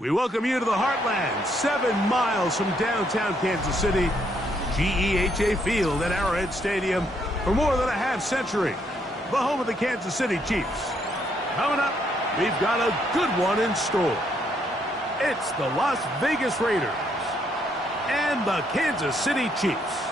We welcome you to the Heartland, 7 miles from downtown Kansas City, GEHA Field at Arrowhead Stadium for more than a half-century, the home of the Kansas City Chiefs. Coming up, we've got a good one in store. It's the Las Vegas Raiders and the Kansas City Chiefs.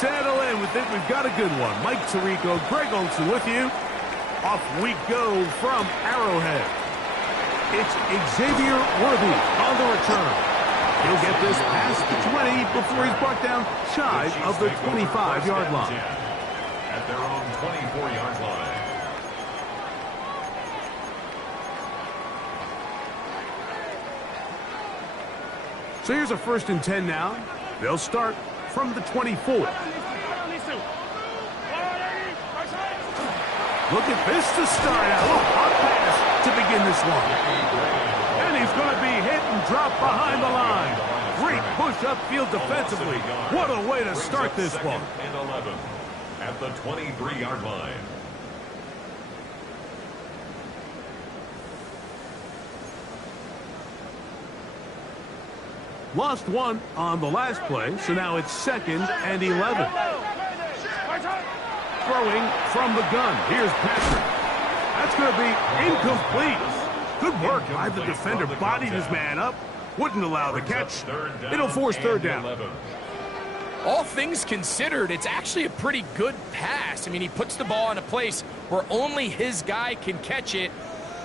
Settle in. We think we've got a good one. Mike Tirico, Greg Olson with you. Off we go from Arrowhead. It's Xavier Worthy on the return. He'll get this past the 20 before he's brought down shy of the 25-yard line. At their own 24-yard line. So here's a 1st and 10 now. They'll start from the 24. Look at this to start out. A hot pass to begin this one. And he's going to be hit and dropped behind the line. Great push upfield defensively. What a way to start this one. And 11 at the 23-yard line. Lost one on the last play, so now it's 2nd and 11. Throwing from the gun. Here's Patrick. That's going to be incomplete. Good work by the defender. Bodied his man up. Wouldn't allow the catch. It'll force 3rd down. All things considered, it's actually a pretty good pass. I mean, he puts the ball in a place where only his guy can catch it.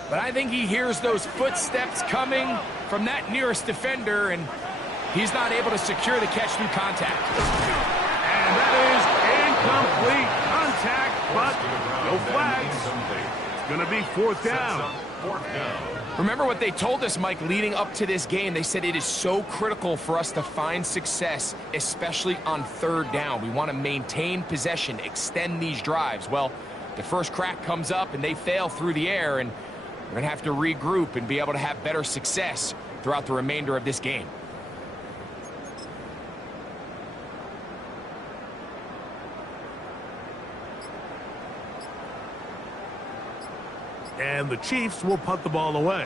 But I think he hears those footsteps coming from that nearest defender, and he's not able to secure the catch through contact. And that is incomplete contact, but no flags. It's going to be 4th down. Remember what they told us, Mike, leading up to this game. They said it is so critical for us to find success, especially on 3rd down. We want to maintain possession, extend these drives. Well, the first crack comes up, and they fail through the air, and we're going to have to regroup and be able to have better success throughout the remainder of this game. And the Chiefs will punt the ball away.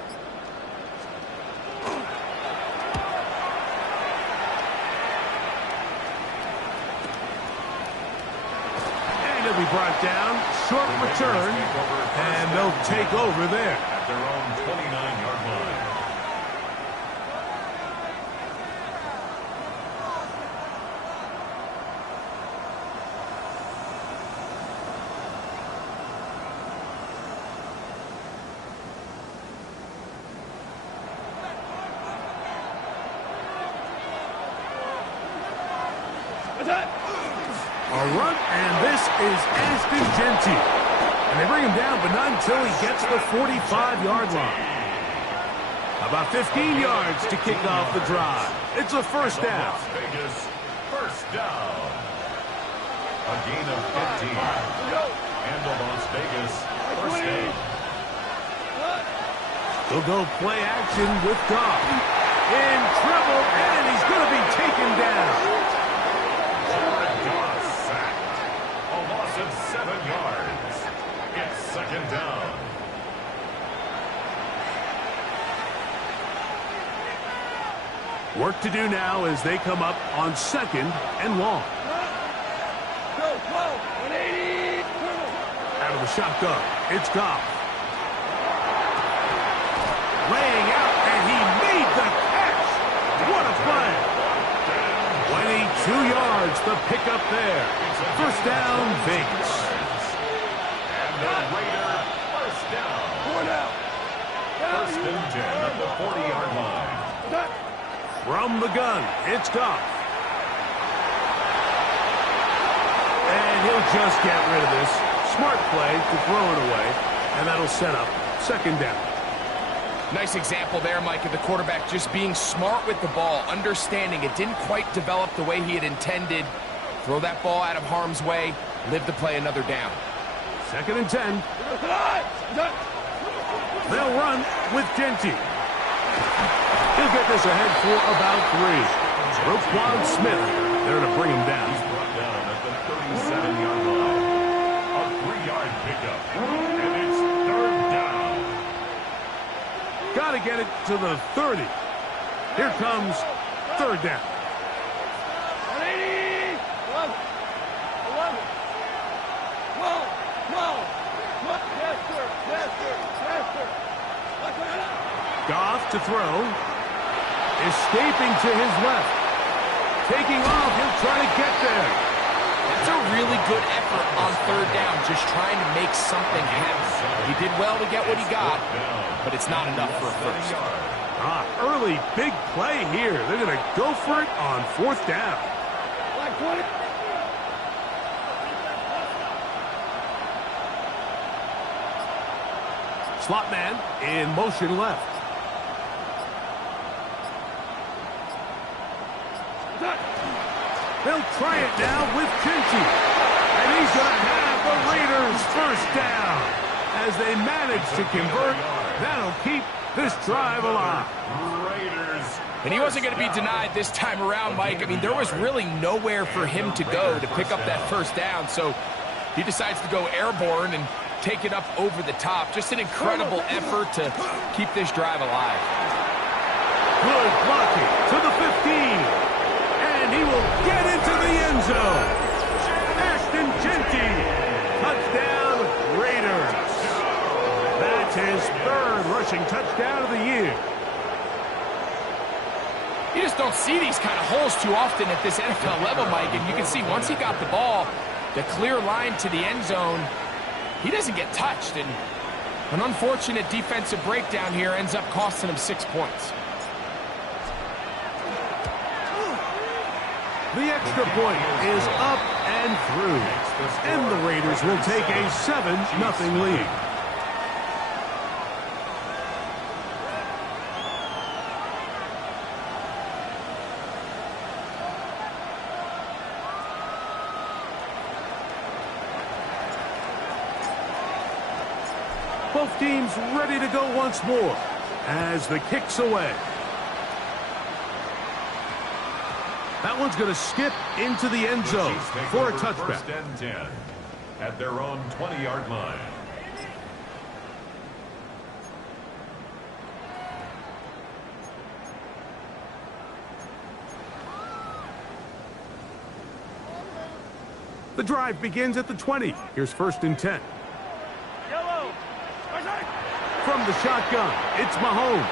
And he'll be brought down. Short return. And they'll take over there. At their own 29-yard line. A run, and this is Ashton Genty. And they bring him down, but not until he gets the 45-yard line. About 15 yards to kick off the drive. It's a 1st down. Las Vegas, 1st down. A gain of 15. And the Las Vegas 1st down. They'll go play action with Goff. In trouble, and he's going to be taken down. A loss of 7 yards. It's 2nd down. Work to do now as they come up on 2nd and long. Out of the shotgun, it's Goff. Laying out, and he made the catch. What a play. 22 yards, the pickup there. 1st down, Vegas. And the Raider 1st down. 1st and 10 at the 40-yard line. From the gun, it's Goff. And he'll just get rid of this. Smart play to throw it away, and that'll set up 2nd down. Nice example there, Mike, of the quarterback just being smart with the ball, understanding it didn't quite develop the way he had intended. Throw that ball out of harm's way, live to play another down. 2nd and 10. They'll run with Genty. He'll get this ahead for about 3. Roquan Smith there to bring him down. He's brought down got to get it to the 30. Here comes third down. Goff to throw. Escaping to his left. Taking off. He'll try to get there. That's a really good effort on third down, just trying to make something happen. He did well to get what he got, but it's not enough for a first. Early big play here. They're going to go for it on fourth down. Slot man in motion left. They'll try it now with Genty. And he's going to have the Raiders first down. As they manage to convert, that'll keep this drive alive. And he wasn't going to be denied this time around, Mike. I mean, there was really nowhere for him to go to pick up that first down. So he decides to go airborne and take it up over the top. Just an incredible effort to keep this drive alive. Good blocking to the 15. And he will get into the end zone. Ashton Genty. Touchdown, Raiders. That's his third rushing touchdown of the year. You just don't see these kind of holes too often at this NFL level, Mike. And you can see once he got the ball, the clear line to the end zone, he doesn't get touched. And an unfortunate defensive breakdown here ends up costing him 6 points. The extra point is up and through. And the Raiders will take a 7-0 lead. Both teams ready to go once more as the kick's away. That one's going to skip into the end zone for a touchback. First and 10 at their own 20-yard line. The drive begins at the 20. Here's first and 10. From the shotgun, it's Mahomes.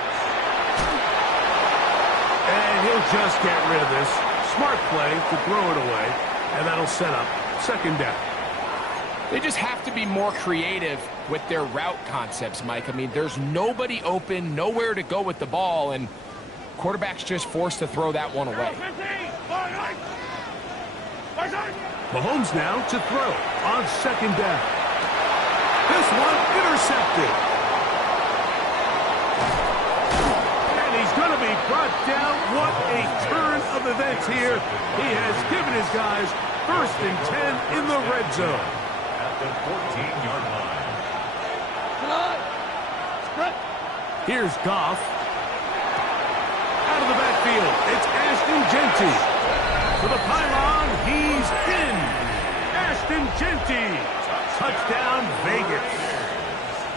And he'll just get rid of this. Smart play to throw it away, and that'll set up second down. They just have to be more creative with their route concepts, Mike. I mean, there's nobody open, nowhere to go with the ball, and quarterback's just forced to throw that one away. Mahomes now to throw on second down. This one intercepted. And he's going to be brought down. What a turn of events here. He has given his guys first and 10 in the red zone. At the 14-yard line. Here's Goff. Out of the backfield, it's Ashton Genty. For the pylon, he's in. Ashton Genty. Touchdown, Vegas.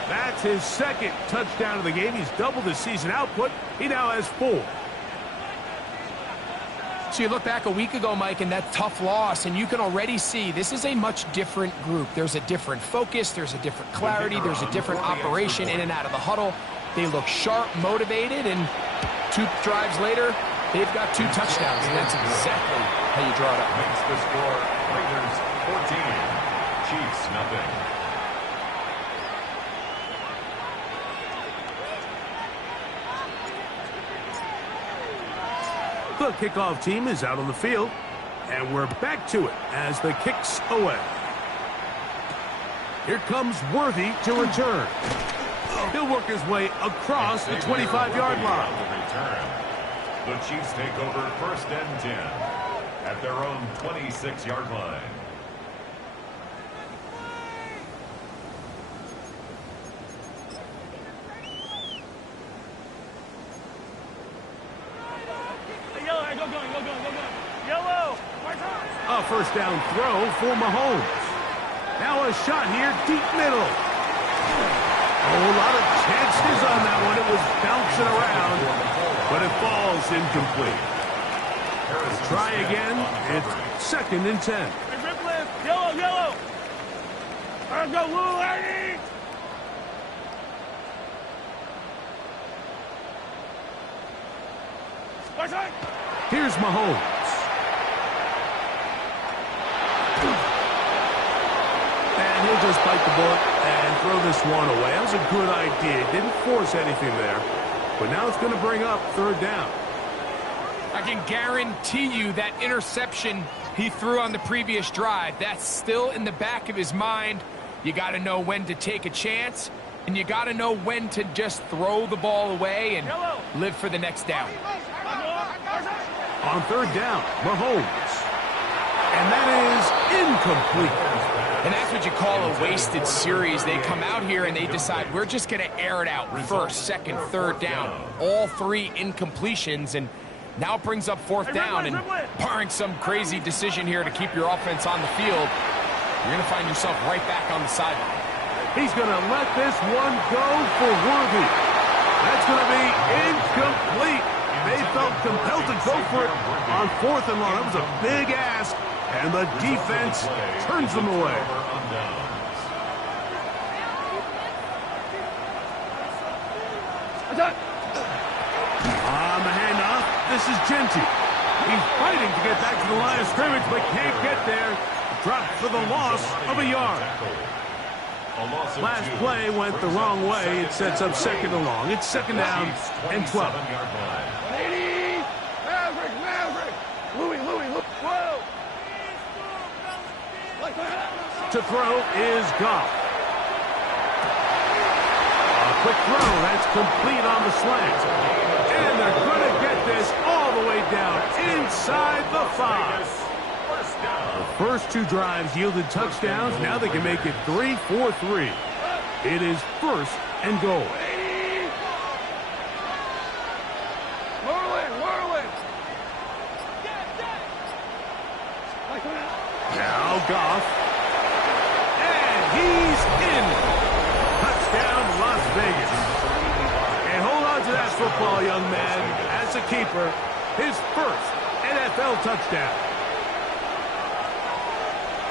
That's his second touchdown of the game. He's doubled his season output. He now has 4. So you look back a week ago, Mike, and that tough loss, and you can already see this is a much different group. There's a different focus. There's a different clarity. There's a different operation in and out of the huddle. They look sharp, motivated, and 2 drives later, they've got 2 touchdowns, and that's exactly how you draw it up. Makes the score Raiders 14, Chiefs nothing. The kickoff team is out on the field, and we're back to it as the kick's away. Here comes Worthy to return. He'll work his way across the 25-yard line. The Chiefs take over first and 10 at their own 26-yard line. A first down throw for Mahomes. Now a shot here, deep middle. Oh, a lot of chances on that one. It was bouncing around, but it falls incomplete. Try again. It's 2nd and 10. Yellow, yellow. Let's go, Lou, lady. Here's Mahomes. And he'll just bite the bullet and throw this one away. That was a good idea. Didn't force anything there. But now it's going to bring up 3rd down. I can guarantee you that interception he threw on the previous drive, that's still in the back of his mind. You got to know when to take a chance, and you got to know when to just throw the ball away and live for the next down. On 3rd down, Mahomes. And that is incomplete. And that's what you call a wasted series. They come out here and they decide, we're just going to air it out. 1st, 2nd, 3rd down. All 3 incompletions, and now it brings up 4th down. And barring some crazy decision here to keep your offense on the field, you're going to find yourself right back on the sideline. He's going to let this one go for Worthy. That's going to be incomplete. They felt compelled to go for it on 4th and long. That was a big ask, and the defense turns them away. On the handoff, this is Genty. He's fighting to get back to the line of scrimmage, but can't get there. Dropped for the loss of a yard. Last play went the wrong way. It sets up 2nd and long. It's 2nd down and 12. To throw is Goff. A quick throw. That's complete on the slant. And they're going to get this all the way down inside the 5. The first 2 drives yielded touchdowns. Now they can make it 3-4-3. It is 1st and goal. Now Goff. And he's in. Touchdown, Las Vegas. And hold on to that football, young man. As a keeper, his 1st NFL touchdown.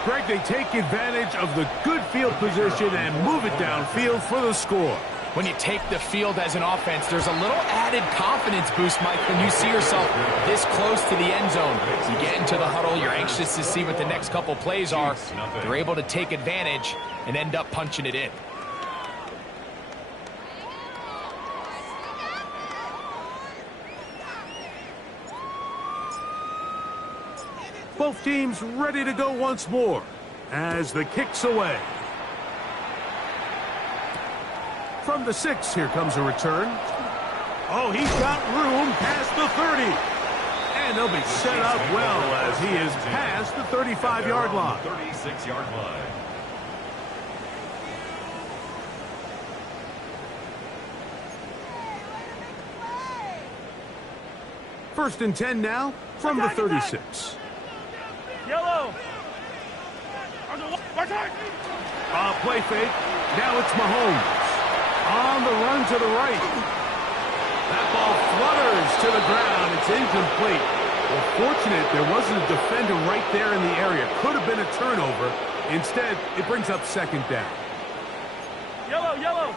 Greg, they take advantage of the good field position and move it downfield for the score. When you take the field as an offense, there's a little added confidence boost, Mike, when you see yourself this close to the end zone. You get into the huddle, you're anxious to see what the next couple plays are. They're able to take advantage and end up punching it in. Both teams ready to go once more as the kick's away. From the 6, here comes a return. Oh, he's got room past the 30. And they'll be set up well as he is past the 35-yard line. 36-yard line. First and 10 now from the 36. Yellow. Play fake. Now it's Mahomes. On the run to the right. That ball flutters to the ground. It's incomplete. Well, fortunate there wasn't a defender right there in the area. Could have been a turnover. Instead, it brings up 2nd down. Yellow, yellow.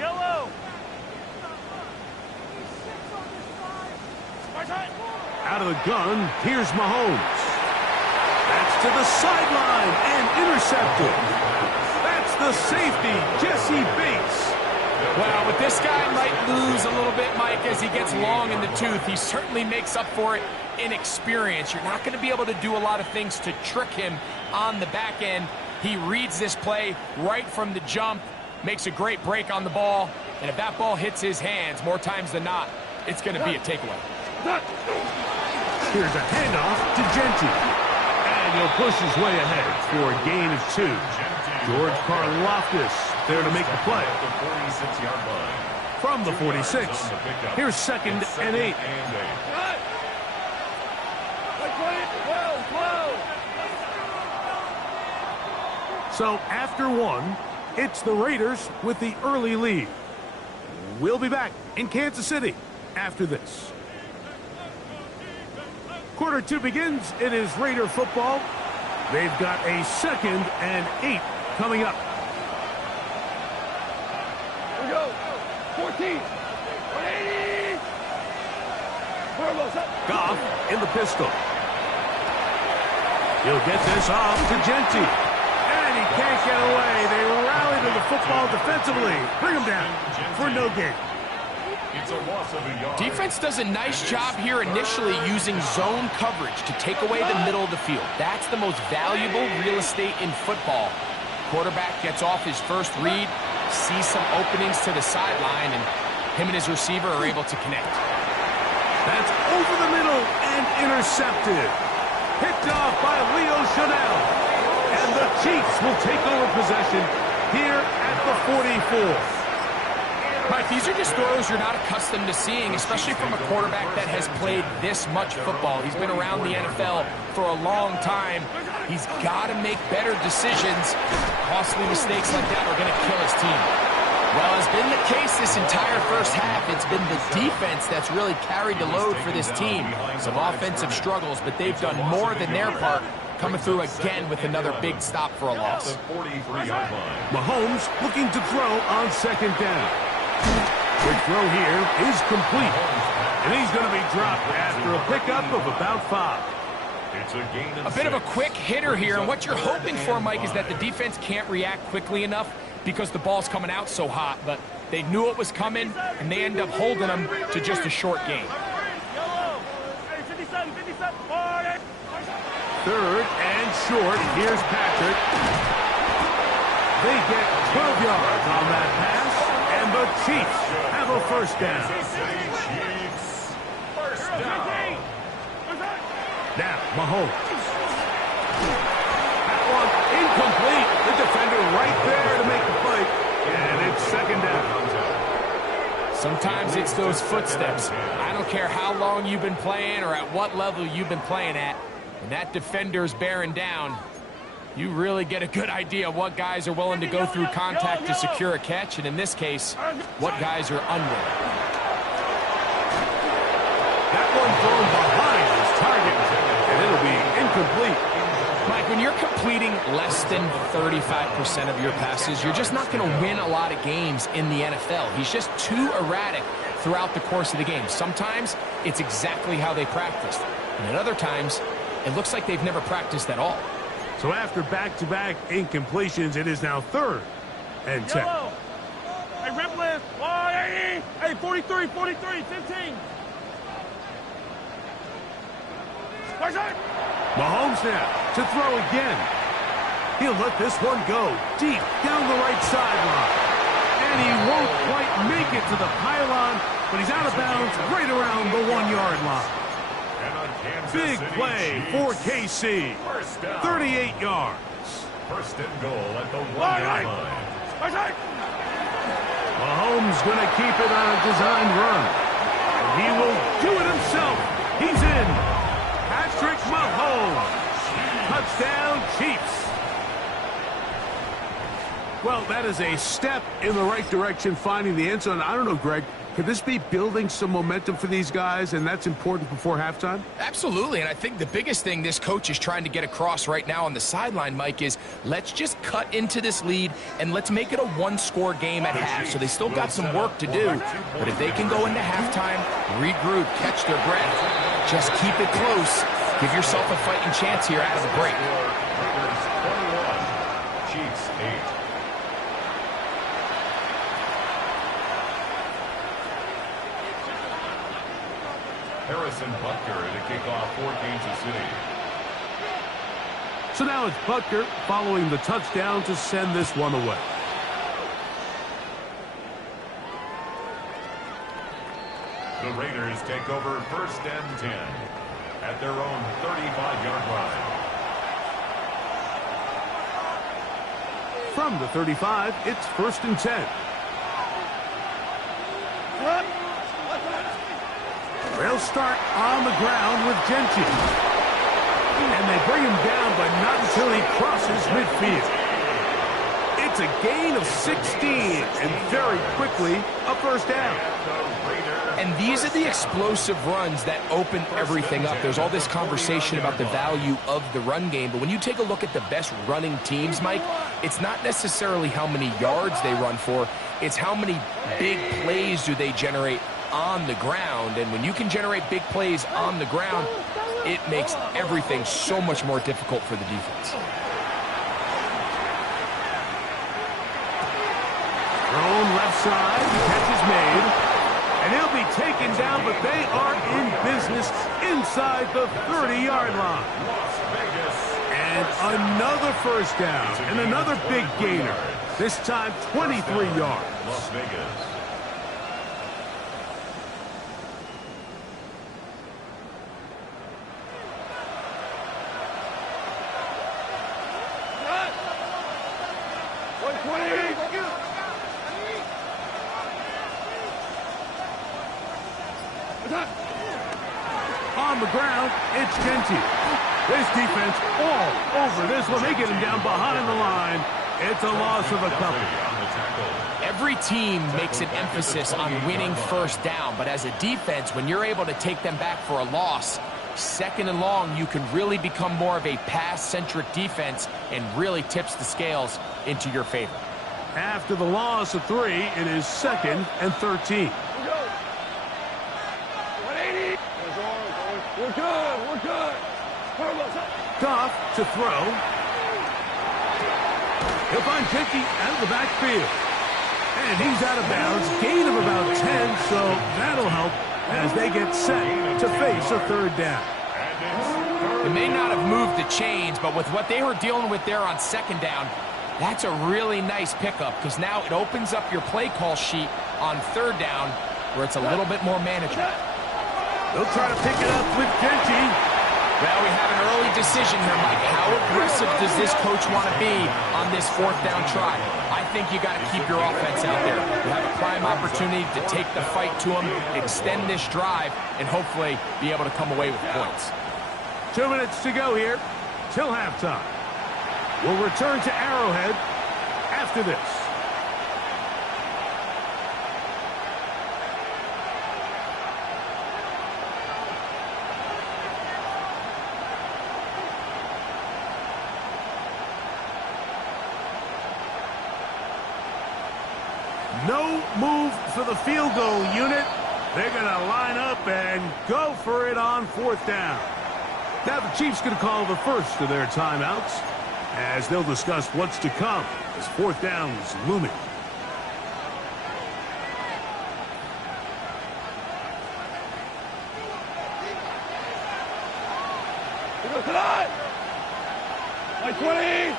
Yellow. Out of the gun, here's Mahomes. That's to the sideline and intercepted. That's the safety, Jesse Bates. Well, with this guy might lose a little bit, Mike, as he gets long in the tooth. He certainly makes up for it in experience. You're not going to be able to do a lot of things to trick him on the back end. He reads this play right from the jump, makes a great break on the ball, and if that ball hits his hands more times than not, it's going to be a takeaway. Here's a handoff to Genty. And he'll push his way ahead for a gain of 2. George Karlaftis there to make the play. From the 46, here's 2nd and 8. So after one, it's the Raiders with the early lead. We'll be back in Kansas City after this. Quarter 2 begins. It is Raider football. They've got a 2nd and 8 coming up. Here we go. 14. 180. Goff in the pistol. He'll get this off to Genti. And he can't get away. They rally to the football defensively. Bring him down for no gain. It's a loss of a yard. Defense does a nice job here initially using zone coverage to take away the middle of the field. That's the most valuable real estate in football. Quarterback gets off his first read, sees some openings to the sideline, and him and his receiver are able to connect. That's over the middle and intercepted. Picked off by Leo Chanel. And the Chiefs will take over possession here at the 44. Mike, these are just throws you're not accustomed to seeing, especially from a quarterback that has played this much football. He's been around the NFL for a long time. He's got to make better decisions. Costly mistakes like that are going to kill his team. Well, as been the case this entire first half, it's been the defense that's really carried the load for this team. Some offensive struggles, but they've done more than their part, coming through again with another big stop for a loss. Mahomes looking to throw on 2nd down. Quick throw here is complete. And he's going to be dropped after a pickup of about 5. It's a gain of A bit of a 6. quick hitter here, and what you're hoping for, Mike, is that the defense can't react quickly enough because the ball's coming out so hot. But they knew it was coming, and they end up holding them to just a short gain. Yellow. Hey, 57, 57. 3rd and short. Here's Patrick. They get 12 yards on that pass, and the Chiefs have a first down. First down. Now, Mahomes. That one incomplete. The defender right there to make the play. And it's 2nd down. Sometimes it's those footsteps. I don't care how long you've been playing or at what level you've been playing at. When that defender's bearing down, you really get a good idea of what guys are willing to go through contact to secure a catch, and in this case, what guys are unwilling. That one thrown behind his target, and it'll be incomplete. Mike, when you're completing less than 35% of your passes, you're just not going to win a lot of games in the NFL. He's just too erratic throughout the course of the game. Sometimes it's exactly how they practiced, and at other times, it looks like they've never practiced at all. So after back-to-back incompletions, it is now 3rd and 10. Yellow. Hey, rip left. 180. Hey, 43, 43, 15. Mahomes now to throw again. He'll let this one go deep down the right sideline. And he won't quite make it to the pylon, but he's out of bounds right around the 1-yard line. Big play for KC. 38 yards. First and goal at the 1-yard line. Mahomes going to keep it on a design run. And he will do it himself. He's in. Patrick Mahomes. Touchdown, Chiefs. Well, that is a step in the right direction, finding the end zone. I don't know, Greg. Could this be building some momentum for these guys, and that's important before halftime? Absolutely, and I think the biggest thing this coach is trying to get across right now on the sideline, Mike, is let's just cut into this lead and let's make it a one-score game at half. So they still got some work to do, but if they can go into halftime, regroup, catch their breath, just keep it close, give yourself a fighting chance here out of the break. Chiefs 8. Harrison Butker to kick off for Kansas City. So now it's Butker following the touchdown to send this one away. The Raiders take over 1st and 10 at their own 35-yard line. From the 35, it's 1st and 10. They'll start on the ground with Genti. And they bring him down, but not until he crosses midfield. It's a gain of 16, and very quickly, a first down. And these are the explosive runs that open everything up. There's all this conversation about the value of the run game, but when you take a look at the best running teams, Mike, it's not necessarily how many yards they run for, it's how many big plays do they generate on the ground. And when you can generate big plays on the ground, it makes everything so much more difficult for the defense. Thrown left side, catch is made. And he'll be taken down, but they are in business inside the 30-yard line. And another first down, and another big gainer. This time 23 yards. Las Vegas. On the ground, it's Genty. This defense all over this one. They get him down behind the line. It's a loss of a couple. Every team makes an emphasis on winning first down, but as a defense, when you're able to take them back for a loss, second and long, you can really become more of a pass-centric defense and really tips the scales into your favor. After the loss of 3, it is 2nd and 13. We're good. Goff to throw. He'll find Genty out of the backfield. And he's out of bounds. Gain of about 10, so that'll help as they get set to face a third down. It may not have moved the chains, but with what they were dealing with there on second down, that's a really nice pickup because now it opens up your play call sheet on third down where it's a little bit more manageable. They'll try to pick it up with Genty. Well, we have an early decision here, Mike. How aggressive does this coach want to be on this fourth down try? I think you got to keep your offense out there. You have a prime opportunity to take the fight to them, extend this drive, and hopefully be able to come away with points. 2 minutes to go here till halftime. We'll return to Arrowhead after this. No move for the field goal unit. They're going to line up and go for it on fourth down. Now the Chiefs going to call the first of their timeouts as they'll discuss what's to come as fourth down is looming. Like 20.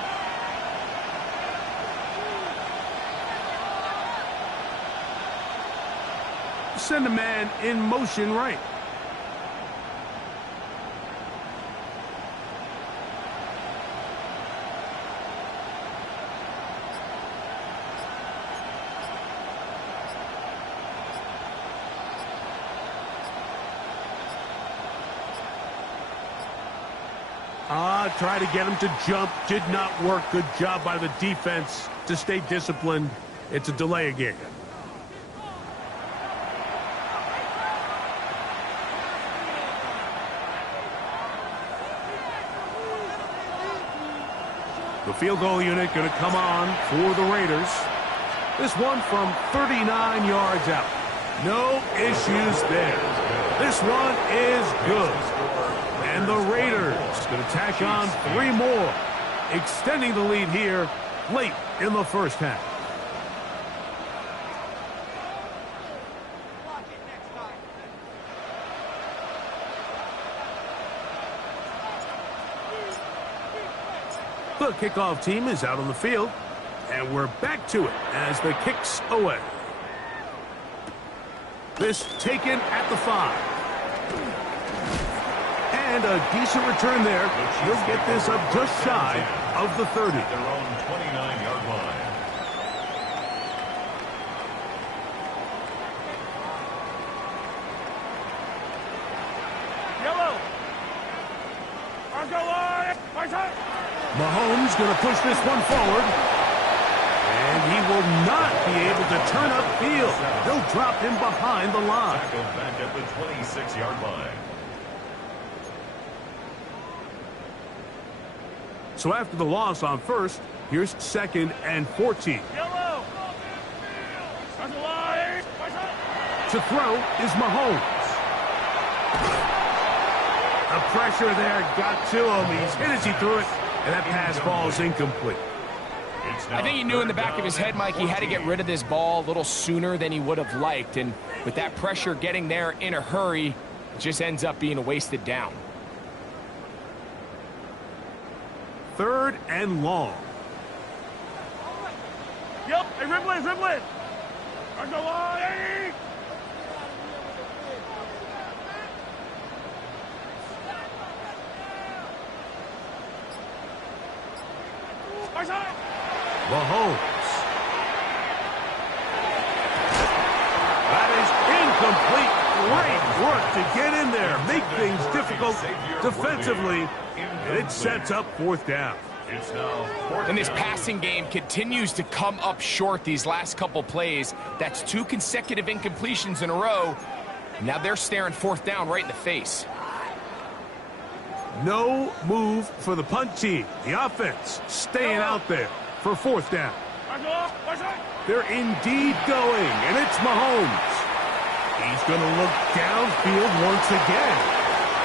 Send a man in motion right. Try to get him to jump. Did not work. Good job by the defense to stay disciplined. It's a delay again. The field goal unit going to come on for the Raiders. This one from 39 yards out. No issues there. This one is good. And the Raiders going to tack on 3 more, extending the lead here late in the first half. The kickoff team is out on the field, and we're back to it as the kick's away. This taken at the 5. And a decent return there. He'll get this up just shy of the 30. Their own 29-yard line. Yellow. On goal line. Mahomes going to push this one forward. will not be able to turn upfield. They'll drop him behind the line. Tackle back at the 26-yard line. So after the loss on first, here's 2nd and 14. Yellow. To throw is Mahomes. The pressure there got to him. He's hit as he threw it, and that pass falls incomplete. I think he knew in the back of his head, Mike, he had to get rid of this ball a little sooner than he would have liked. And with that pressure getting there in a hurry, it just ends up being a wasted down. 3rd and long. Yep. Hey, Ripley. There's no line. Mahomes. That is incomplete. Great work to get in there. Make things difficult defensively. And it sets up 4th down. And this passing game continues to come up short these last couple plays. That's 2 consecutive incompletions in a row. Now they're staring 4th down right in the face. No move for the punt team. The offense staying out there for 4th down. They're indeed going, and it's Mahomes. He's going to look downfield once again.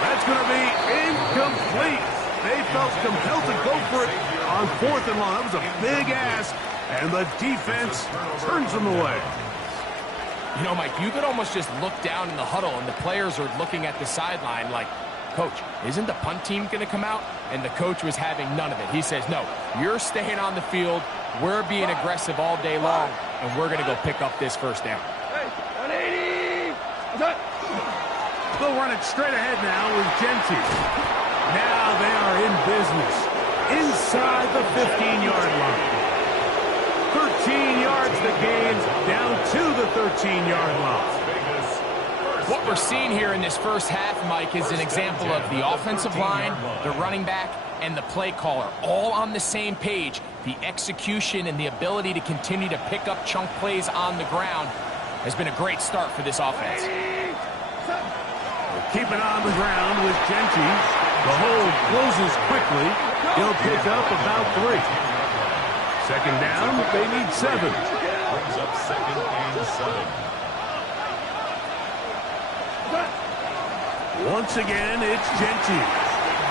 That's going to be incomplete. They felt compelled to go for it on 4th and long. That was a big ask, and the defense turns them away. You know, Mike, you could almost just look down in the huddle, and the players are looking at the sideline like, Coach, isn't the punt team going to come out? And the coach was having none of it. He says, no, you're staying on the field. We're being aggressive all day long, and we're going to go pick up this 1st down. Hey, 180. They'll run it straight ahead now with Genty. Now they are in business inside the 15-yard line. 13 yards the gain, down to the 13-yard line. What we're seeing here in this first half, Mike, is an example of the offensive line, the running back, and the play caller all on the same page. The execution and the ability to continue to pick up chunk plays on the ground has been a great start for this offense. Keep it on the ground with Genty. The hold closes quickly. He'll pick up about 3. 2nd down, they need 7. Brings up 2nd and 7. Once again, it's Genty.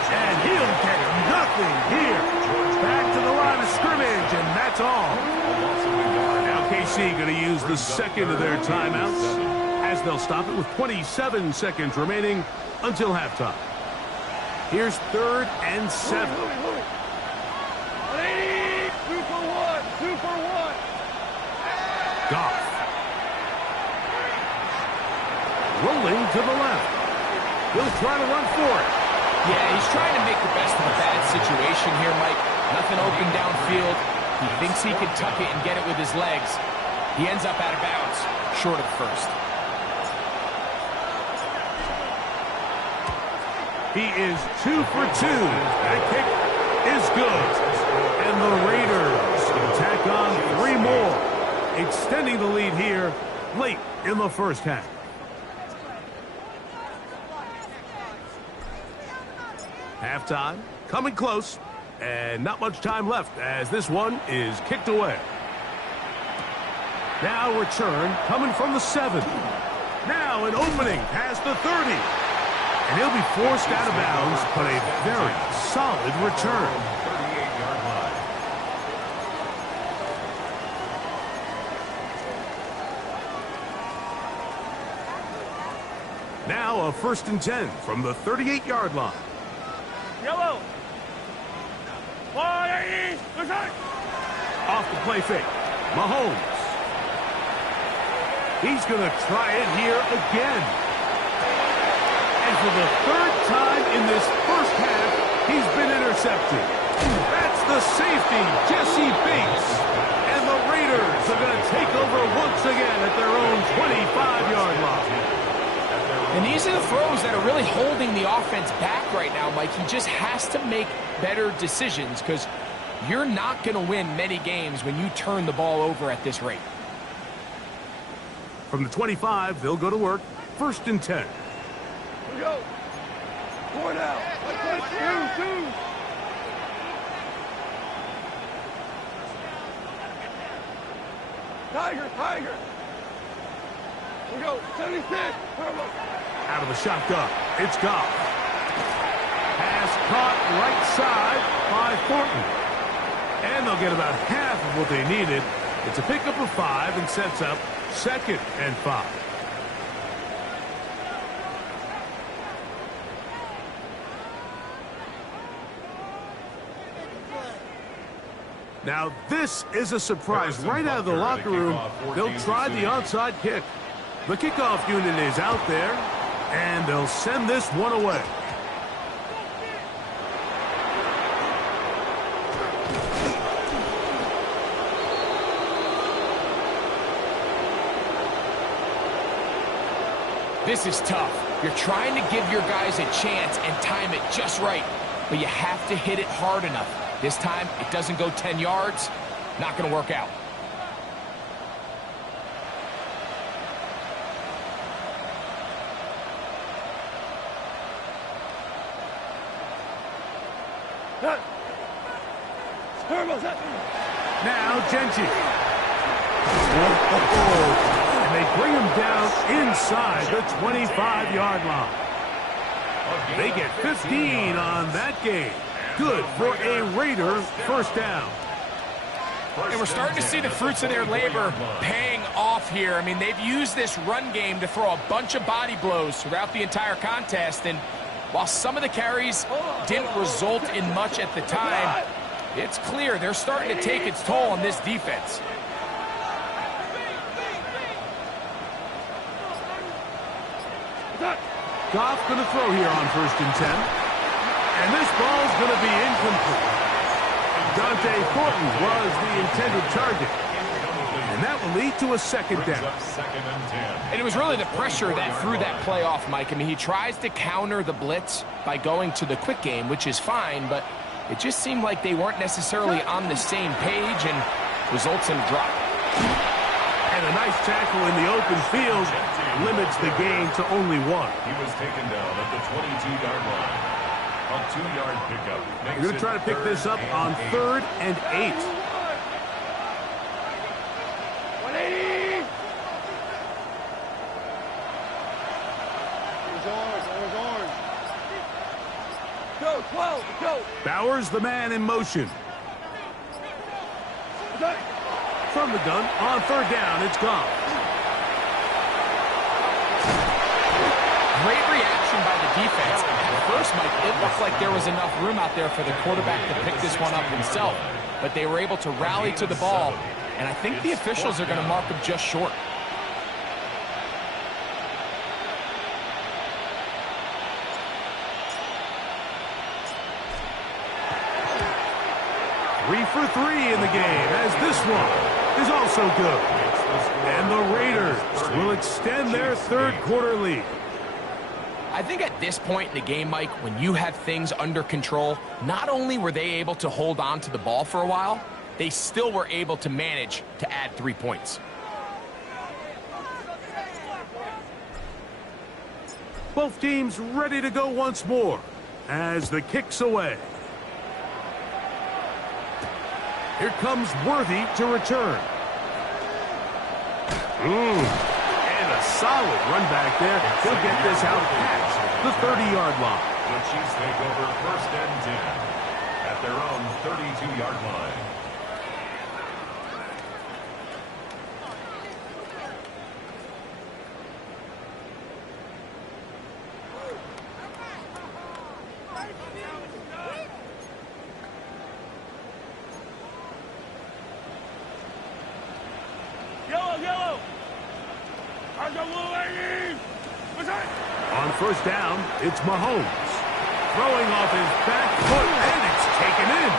And he'll get nothing here. Back to the line of scrimmage, and that's all. Now KC going to use the 2nd of their timeouts as they'll stop it with 27 seconds remaining until halftime. Here's 3rd and 7. 180. 2 for 1. 2 for 1. Goff. Rolling to the left. He'll try to run for it. Yeah, he's trying to make the best of a bad situation here, Mike. Nothing open downfield. He thinks he can tuck it and get it with his legs. He ends up out of bounds, short of the 1st. He is 2 for 2. That kick is good. And the Raiders tack on 3 more, extending the lead here late in the first half. Halftime, coming close, and not much time left as this one is kicked away. Now return coming from the 7. Now an opening past the 30. And he'll be forced out of bounds, but a very solid return. 38-yard line. Now a 1st and 10 from the 38-yard line. Yellow. 180. Off the play fake. Mahomes. He's going to try it here again. And for the 3rd time in this first half, he's been intercepted. That's the safety, Jesse Bates. And the Raiders are going to take over once again at their own 25-yard line. And these are the throws that are really holding the offense back right now, Mike. He just has to make better decisions because You're not going to win many games when you turn the ball over at this rate. From the 25, they'll go to work. 1st and 10. Here we go. 4 now. 2. Tiger. Here we go. 76. Out of the shotgun, it's Goff. Pass caught right side by Thornton. And they'll get about half of what they needed. It's a pickup of 5 and sets up 2nd and 5. Now this is a surprise right out of the locker room. They'll try the onside kick. The kickoff unit is out there, and they'll send this one away. This is tough. You're trying to give your guys a chance and time it just right, but you have to hit it hard enough. This time, it doesn't go 10 yards. Not going to work out. Now Genji. And they bring him down inside the 25-yard line. They get 15 on that game. Good for a Raider 1st down. And we're starting to see the fruits of their labor paying off here. I mean, they've used this run game to throw a bunch of body blows throughout the entire contest. And while some of the carries didn't result in much at the time, it's clear they're starting to take its toll on this defense. Goff going to throw here on 1st and 10. And this ball's going to be incomplete. Dante Thornton was the intended target. And that will lead to a 2nd down. And it was really the pressure that threw that play off, Mike. I mean, he tries to counter the blitz by going to the quick game, which is fine, but it just seemed like they weren't necessarily on the same page and results in a drop. And a nice tackle in the open field limits the gain to only 1. He was taken down at the 22-yard line. A 2-yard pickup. We're going to try to pick this up on 3rd and 8. 180. Orange. Go, 12, go. Bowers, the man in motion. From the gun, on 3rd down, it's Goff. Great reaction by the defense. At first, Mike, it looked like there was enough room out there for the quarterback to pick this one up himself. But they were able to rally to the ball, and I think the officials are going to mark him just short. Three for 3 in the game, as this one is also good. And the Raiders will extend their 3rd quarter lead. I think at this point in the game, Mike, when you have things under control, not only were they able to hold on to the ball for a while, they still were able to manage to add 3 points. Both teams ready to go once more as the kick's away. Here comes Worthy to return. And a solid run back there. He'll get this out past the 30-yard line. The Chiefs take over 1st and 10 at their own 32-yard line. Yellow. On 1st down, it's Mahomes. Throwing off his back foot, and it's taken in.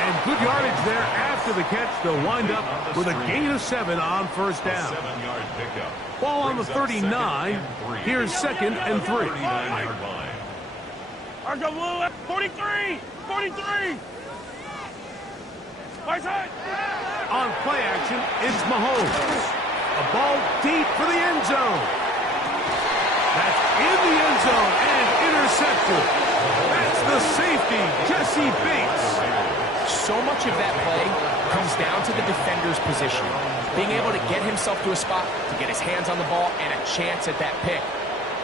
And good yardage there after the catch. They'll wind up with a gain of 7 on 1st down. 7-yard pickup. Ball on the 39. Here's 2nd and 3. 39-yard line. 43. On play action, it's Mahomes. A ball deep for the end zone. That's in the end zone and intercepted. That's the safety, Jesse Bates. So much of that play comes down to the defender's position. Being able to get himself to a spot, to get his hands on the ball, and a chance at that pick.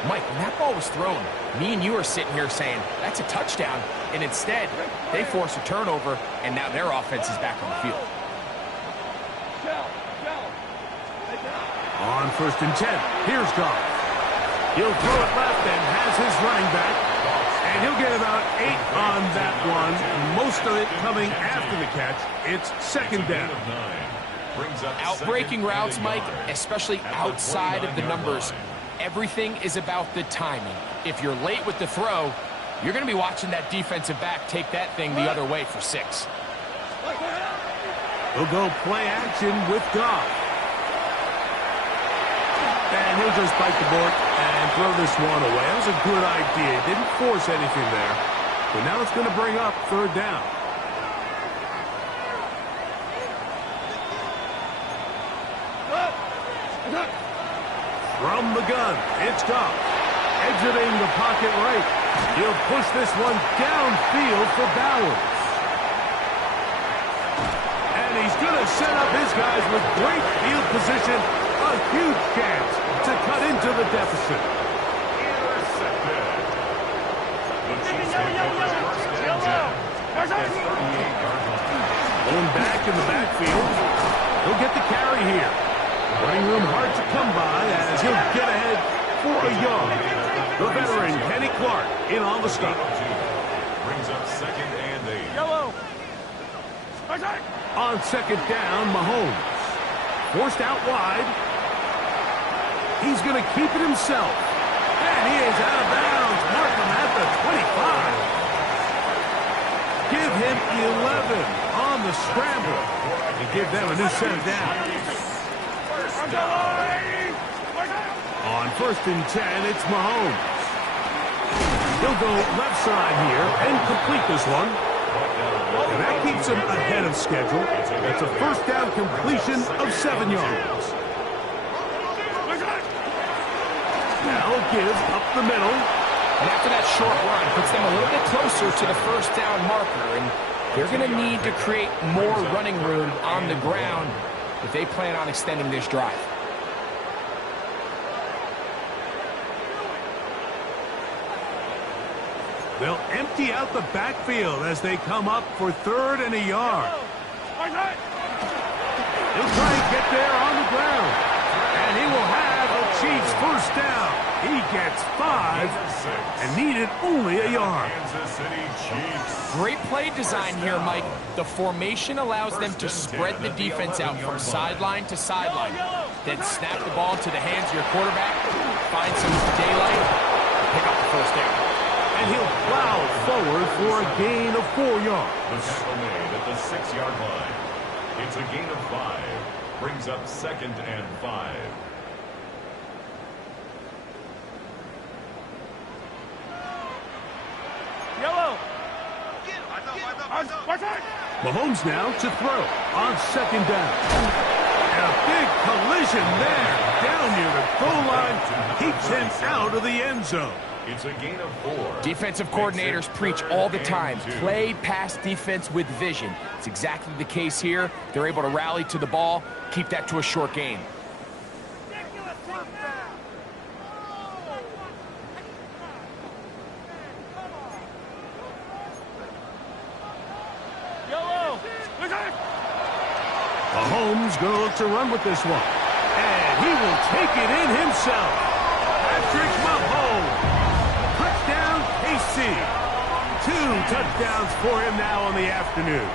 Mike, when that ball was thrown, me and you are sitting here saying, that's a touchdown. And instead, they force a turnover, and now their offense is back on the field. On 1st and 10, here's Goff. He'll throw it left and has his running back. And he'll get about 8 on that one. Most of it coming after the catch. It's 2nd down. Outbreaking routes, Mike, especially outside of the numbers. Everything is about the timing. If you're late with the throw, you're going to be watching that defensive back take that thing the other way for 6. He'll go play action with Goff. And he'll just bite the board and throw this one away. That was a good idea. Didn't force anything there. But now it's going to bring up 3rd down. From the gun, it's Goff. Exiting the pocket right. He'll push this one downfield for Bowers. And he's going to set up his guys with great field position. A huge chance to cut into the deficit. Going back in the backfield. He'll get the carry here. Running room hard to come by as he'll get ahead for a yard. The veteran, Kenny Clark, in on the stop. Brings up 2nd and 8. On 2nd down, Mahomes. Forced out wide. He's going to keep it himself. And he is out of bounds. Mark him at the 25. Give him 11 on the scramble. And give them a new set of downs. On 1st and 10, it's Mahomes. He'll go left side here and complete this one. And that keeps him ahead of schedule. That's a 1st down completion of 7 yards. Now give up the middle. And after that short run, puts them a little bit closer to the 1st down marker. And they're going to need to create more running room on the ground if they plan on extending this drive. They'll empty out the backfield as they come up for 3rd and a yard. He'll try and get there on the ground. And he will have a Chiefs 1st down. He gets 5 and needed only a yard. Great play design here, Mike. The formation allows them to spread the defense out from sideline to sideline. Then snap the ball to the hands of your quarterback, find some daylight, and pick up the 1st down. And he'll plow forward for a gain of 4 yards. The tackle made at the 6-yard line. It's a gain of 5. Brings up 2nd and 5. Mahomes now to throw on 2nd down. And a big collision there down near the goal line keeps him out of the end zone. It's a gain of 4. Defensive coordinators preach all the time, play pass defense with vision. It's exactly the case here. They're able to rally to the ball, keep that to a short gain. Mahomes going to look to run with this one. And he will take it in himself. Patrick Mahomes. Touchdown, KC. 2 touchdowns for him now on the afternoon.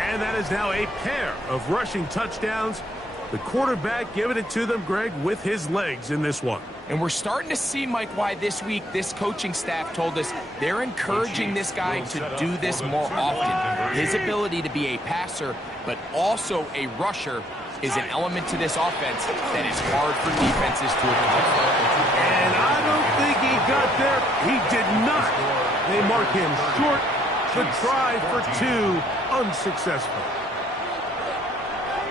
And that is now a pair of rushing touchdowns. The quarterback giving it to them, Greg, with his legs in this one. And we're starting to see, Mike, why this week this coaching staff told us they're encouraging this guy to do this more often. His ability to be a passer, but also a rusher, is an element to this offense that is hard for defenses to account for. And I don't think he got there. He did not. They mark him short. The try for two, unsuccessful.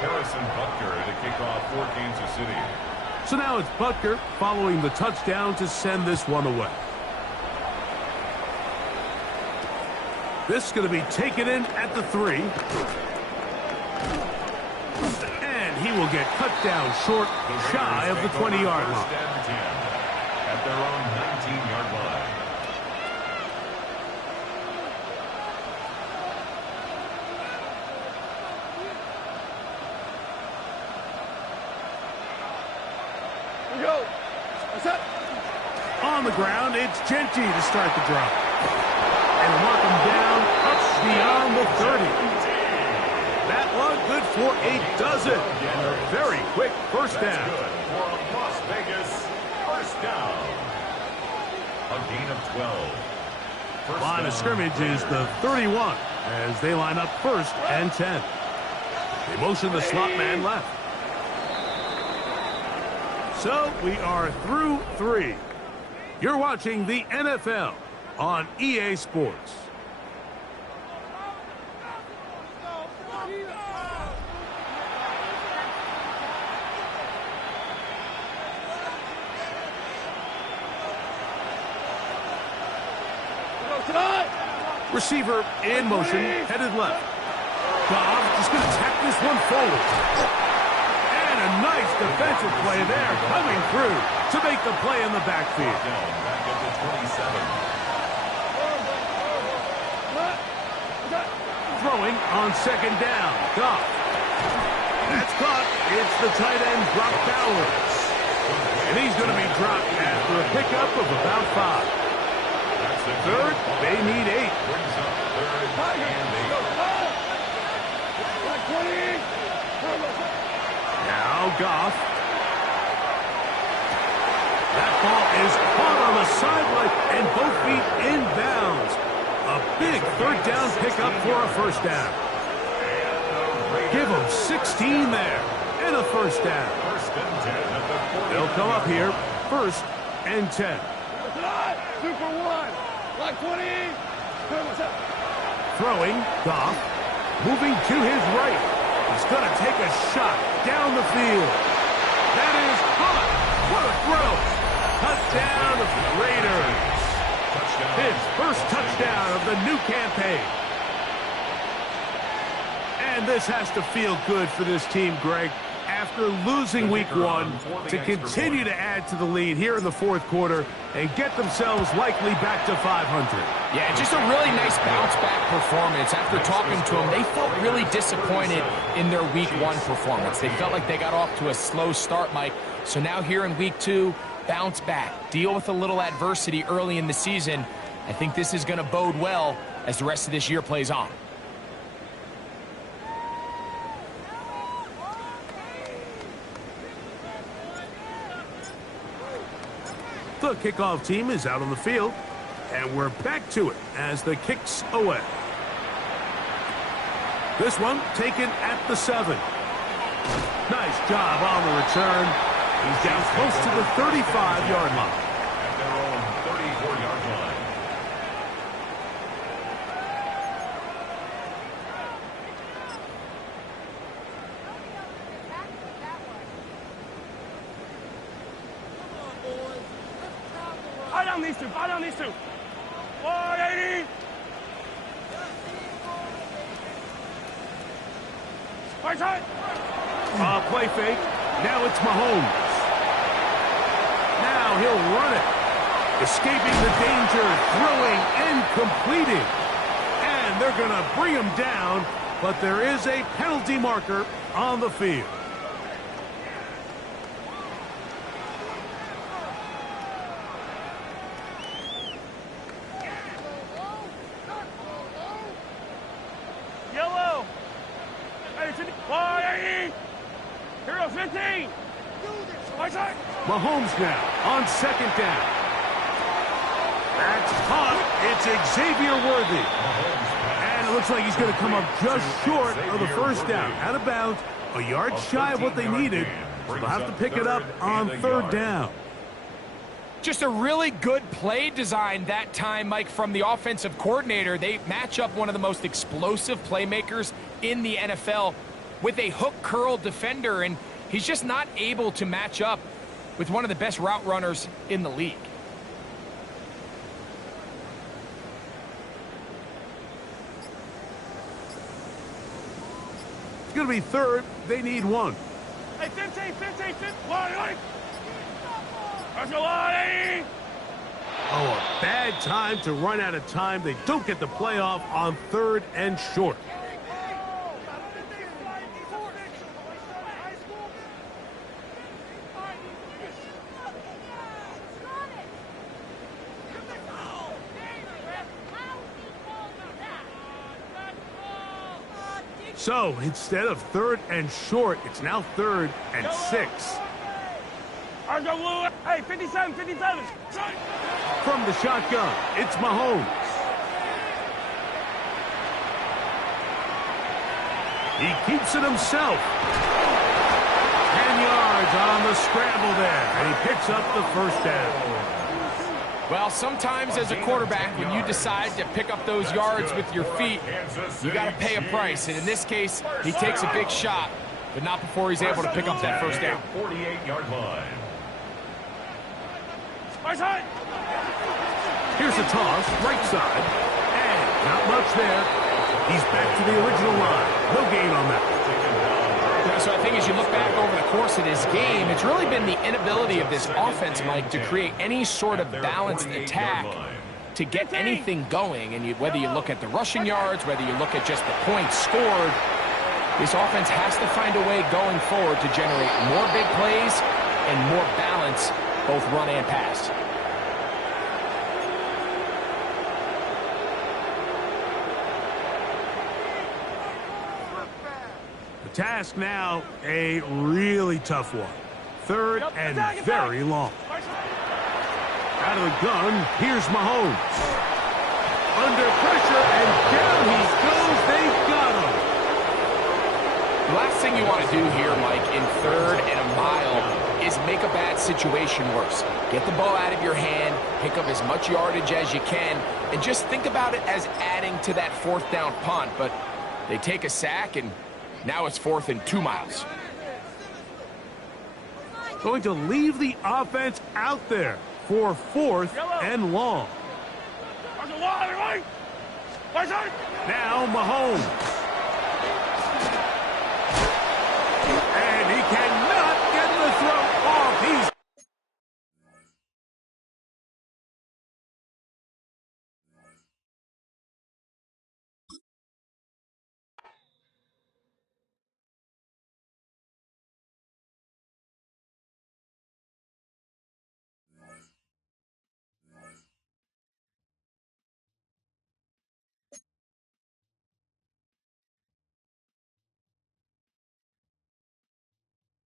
Harrison Butker to kick off for Kansas City. So now it's Butker following the touchdown to send this one away. This is going to be taken in at the 3. And he will get cut down short, shy of the 20-yard line. At their own 19-yard line. On the ground, it's Genty to start the drive. And mark him down up beyond the 30. That one good for a dozen. And a very quick first down. Good for a Las Vegas first down. A gain of 12. Line of scrimmage is the 31 as they line up first and 10. They motion the slot man left. So we are through 3. You're watching the NFL on EA Sports. Receiver in motion, headed left. Goff just going to tap this one forward. And a nice defensive play there coming through to make the play in the backfield. Back at the 27. Throwing on second down. Goff. That's caught. It's the tight end, Brock Bowers. And he's going to be dropped after a pickup of about 5. Third, they need 8. Brings up third and 8. Now Goff. That ball is caught on the sideline and both feet inbounds. A big third down pickup for a first down. Give them 16 there and a first down. First and 10 at the 40. They'll come up here first and 10. 2 for 1. Like 20. Throwing, Goff, moving to his right. He's going to take a shot down the field. That is caught. What a throw. Touchdown of the Raiders. His first touchdown of the new campaign. And this has to feel good for this team, Greg. After losing week 1, to continue to add to the lead here in the fourth quarter and get themselves likely back to 500. Yeah, just a really nice bounce-back performance. After talking to them, they felt really disappointed in their week 1 performance. They felt like they got off to a slow start, Mike. So now here in week 2, bounce back, deal with a little adversity early in the season. I think this is going to bode well as the rest of this year plays on. The kickoff team is out on the field, and we're back to it as the kick's away. This one taken at the 7. Nice job on the return. He's down close to the 35-yard line. At their own 34-yard line. Buy down these two. 180. Right side. Play fake. Now it's Mahomes. Now he'll run it. Escaping the danger, throwing and completing. And they're going to bring him down, but there is a penalty marker on the field. Yellow. 180. Hero 15. Right side. Mahomes now on second down. That's caught. It's Xavier Worthy. And it looks like he's going to come up just short of the first down. Out of bounds, a yard shy of what they needed. So they'll have to pick it up on third down. Just a really good play design that time, Mike, from the offensive coordinator. They match up one of the most explosive playmakers in the NFL with a hook curl defender, and he's just not able to match up with one of the best route runners in the league. It's going to be third. They need one. Hey, 15, 15, 15. Line. Let's go, line. Oh, a bad time to run out of time. They don't get the playoff on third and short. So instead of third and short, it's now third and 6. Hey, 57, 57. From the shotgun, it's Mahomes. He keeps it himself. 10 yards on the scramble there, and he picks up the first down. Well, sometimes as a quarterback, when you decide to pick up those yards with your feet, you got to pay a price. And in this case, he takes a big shot, but not before he's able to pick up that first down. 48-yard line. Here's a toss, right side, and not much there. He's back to the original line. No gain on that. So I think as you look back over the course of this game, it's really been the inability of this offense, Mike, to create any sort of balanced attack to get anything going. And whether you look at the rushing yards, whether you look at just the points scored, this offense has to find a way going forward to generate more big plays and more balance, both run and pass. The task now, a really tough one. Third and very long. Out of the gun, here's Mahomes. Under pressure, and down he goes. They got him. The last thing you want to do here, Mike, in third and a mile is make a bad situation worse. Get the ball out of your hand, pick up as much yardage as you can, and just think about it as adding to that fourth down punt. But they take a sack, and now it's 4th and 2 miles. Going to leave the offense out there for 4th and long. Now Mahomes.